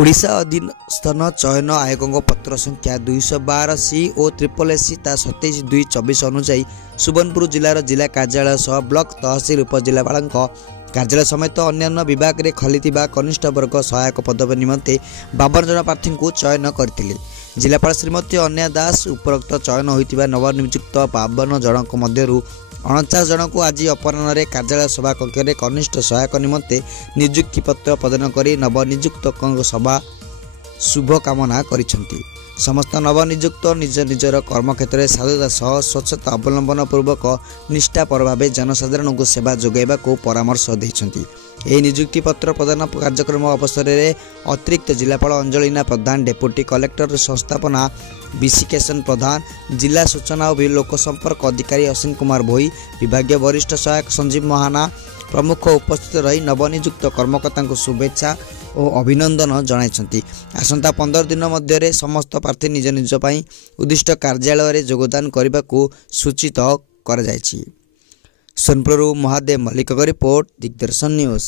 ओडिशा अधीनस्थन चयन आयोगों पत्र संख्या 212C और SSSC ता 27/2/24 अनुसार सुवर्णपुर जिलार जिला कार्यालय सह ब्लॉक तहसील उपजिलापाल कार्यालय समेत अन्य विभाग में खाली कनिष्ठ वर्ग सहायक पदवी निमंते 52 जन प्रार्थी को चयन करते। जिलापाल श्रीमती अन्या दास उपरोक्त चयन होता नवनियुक्त 52 जन मध्य 49 जन को आज अपराह कार्यालय सभा कक्ष में कनिष्ठ सहायक निमंते नियुक्ति पत्र प्रदान कर नवनियुक्त सभा शुभकामना करिसेंति। समस्त नवनियुक्त निज निजर कर्मक्षेत्र में साधुता सह स्वच्छता अवलंबन पूर्वक निष्ठापर भाव जनसाधारण को सेवा जोगाइबा को परामर्श देइछंति। यह नियुक्ति पत्र प्रदान कार्यक्रम अवसर में अतिरिक्त जिलापाल अंजलिना प्रधान, डेप्यूटी कलेक्टर संस्थापना विशिकेशन प्रधान, जिला सूचना और लोकसंपर्क अधिकारी असीम कुमार भोई, विभागीय वरिष्ठ सहायक संजीव महाना प्रमुख उपस्थित रही नवनियुक्त कर्मकर्ता को शुभेच्छा और अभिनंदन जणाइछंती। आसंता 15 दिन मध्य समस्त प्रार्थी निज निज पई उद्दिष्ट कार्यालय में योगदान करने को सूचित कर। सोनपुर महादेव मल्लिक रिपोर्ट, दिग्दर्शन न्यूज।